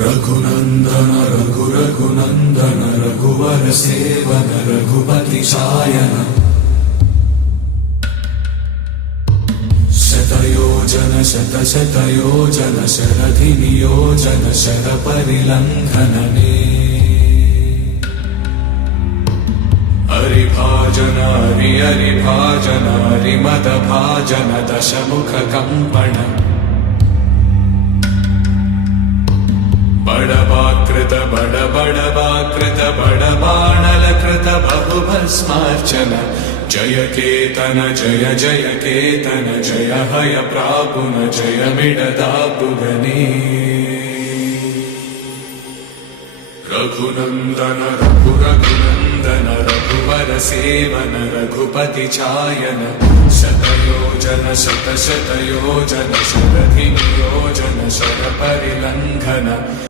रघुनन्दन रघुनन्दन रघुवर seven Raghupati चायन शतयोजन शतशतयोजन शरधि नियोजन sir परिलंघनने हरिभाजन हरिभाजन हरिमद भाजन दशमुख कंपन बड़वाकृत बड़वाकृत बड़बाणलकृत बहुभस्मार्चन जय केतन जय जय केतन जय हय प्रापुन जय मिडदापुगने रघुनन्दन रघुनन्दन रघुवर सेवन रघुपति चायन शतयोजन शतशतयोजन शरधि नियोजन शर परिलंघन